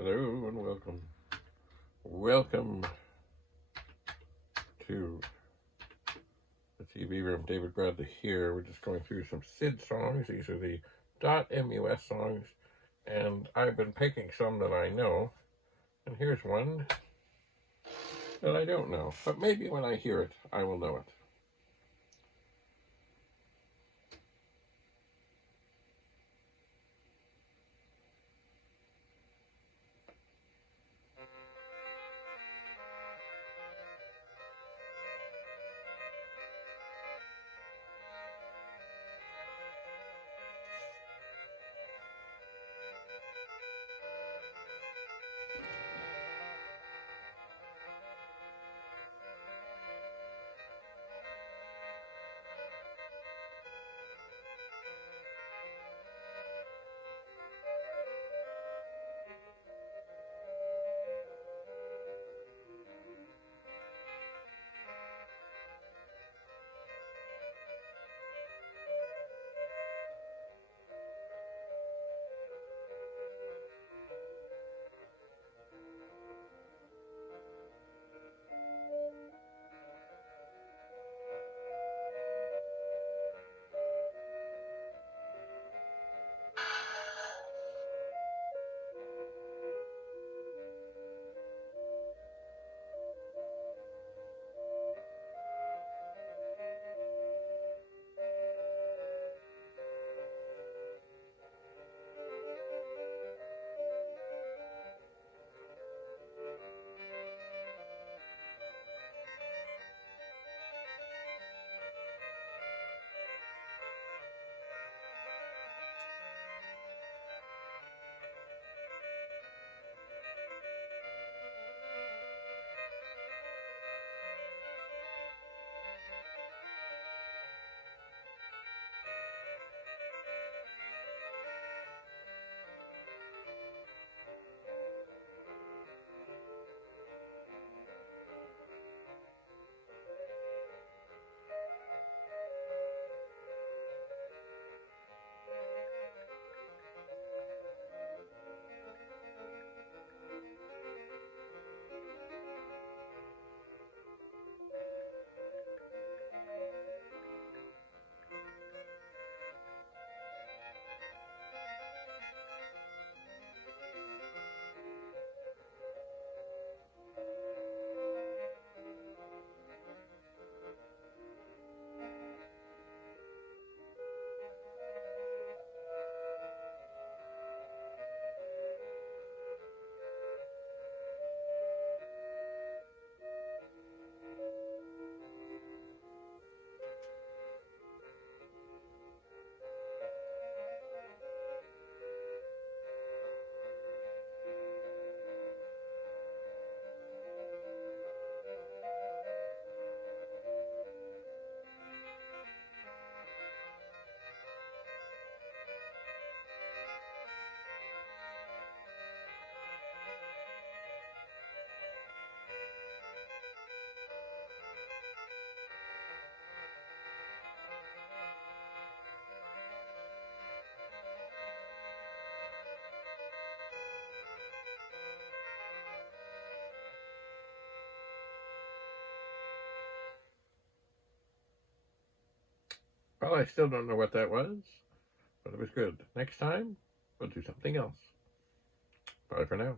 Hello and welcome. Welcome to the TV room. David Bradley here. We're just going through some SID songs. These are the .mus songs, and I've been picking some that I know. And here's one that I don't know, but maybe when I hear it, I will know it. Well, I still don't know what that was, but it was good. Next time, we'll do something else. Bye for now.